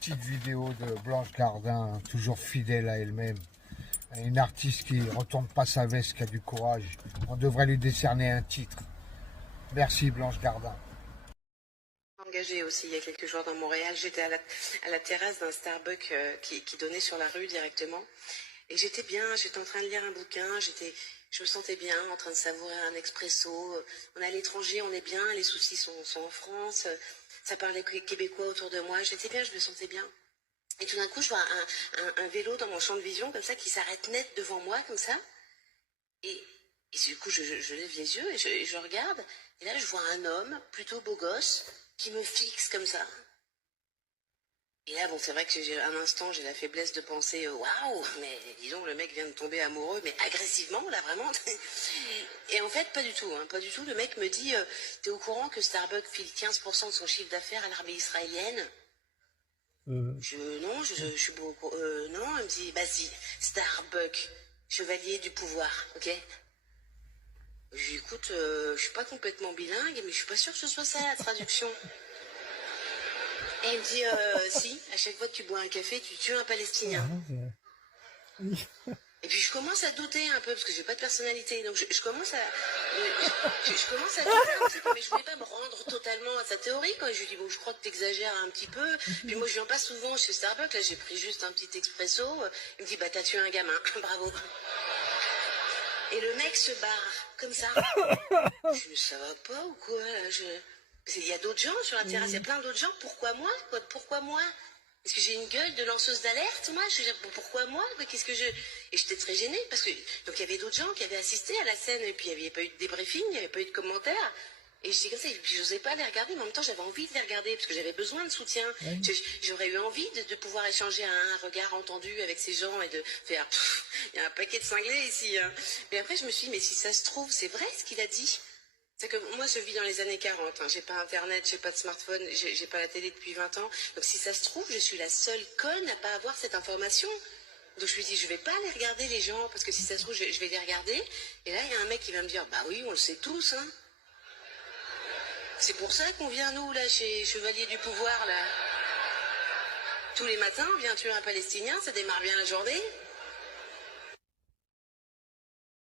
Petite vidéo de Blanche Gardin, toujours fidèle à elle-même. Une artiste qui ne retourne pas sa veste, qui a du courage. On devrait lui décerner un titre. Merci Blanche Gardin. Engagée aussi il y a quelques jours dans Montréal, j'étais à la terrasse d'un Starbucks qui donnait sur la rue directement. Et j'étais bien, j'étais en train de lire un bouquin, je me sentais bien en train de savourer un expresso. On est à l'étranger, on est bien, les soucis sont en France. Ça parlait québécois autour de moi, j'étais bien, je me sentais bien. Et tout d'un coup, je vois un vélo dans mon champ de vision, comme ça, qui s'arrête net devant moi, comme ça. Et du coup, je lève les yeux et je regarde. Et là, je vois un homme, plutôt beau gosse, qui me fixe comme ça. Et là, bon, c'est vrai que un instant, j'ai la faiblesse de penser waouh, mais disons, le mec vient de tomber amoureux, mais agressivement, là, vraiment. Et en fait, pas du tout, hein, pas du tout. Le mec me dit t'es au courant que Starbucks file 15% de son chiffre d'affaires à l'armée israélienne? Non, je suis beaucoup. Non, elle me dit vas-y, Starbucks, chevalier du pouvoir, ok? Je lui dis écoute, je suis pas complètement bilingue, mais je suis pas sûre que ce soit ça la traduction. Et il me dit, si, à chaque fois que tu bois un café, tu tues un Palestinien. Et puis je commence à douter un peu, parce que j'ai pas de personnalité. Donc je commence à douter un petit peu, mais je voulais pas me rendre totalement à sa théorie. Quand je lui dis, bon, je crois que t'exagères un petit peu. Puis moi, je viens pas souvent chez Starbucks. Là, j'ai pris juste un petit expresso. Il me dit, bah, t'as tué un gamin. Bravo. Et le mec se barre, comme ça. Je me dis, ça va pas ou quoi, là, Il y a d'autres gens sur la terrasse, il y a plein d'autres gens. Pourquoi moi? Pourquoi moi? Est-ce que j'ai une gueule de lanceuse d'alerte, moi? Je veux dire, pourquoi moi? Qu'est-ce que je... Et j'étais très gênée, parce que... Donc il y avait d'autres gens qui avaient assisté à la scène, et puis il n'y avait pas eu de débriefing, il n'y avait pas eu de commentaires. Et j'étais comme ça, et puis je n'osais pas les regarder, mais en même temps j'avais envie de les regarder, parce que j'avais besoin de soutien. J'aurais eu envie de pouvoir échanger un regard entendu avec ces gens, et de faire... Il y a un paquet de cinglés ici, hein. Mais après je me suis dit, mais si ça se trouve, c'est vrai ce qu'il a dit. C'est que moi, je vis dans les années 40. Hein. J'ai pas Internet, j'ai pas de smartphone, j'ai pas la télé depuis 20 ans. Donc, si ça se trouve, je suis la seule conne à pas avoir cette information. Donc, je me dis, je vais pas les regarder, les gens, parce que si ça se trouve, je vais les regarder. Et là, il y a un mec qui va me dire, bah oui, on le sait tous, hein. C'est pour ça qu'on vient, nous, là, chez Chevalier du Pouvoir, là. Tous les matins, on vient tuer un Palestinien, ça démarre bien la journée.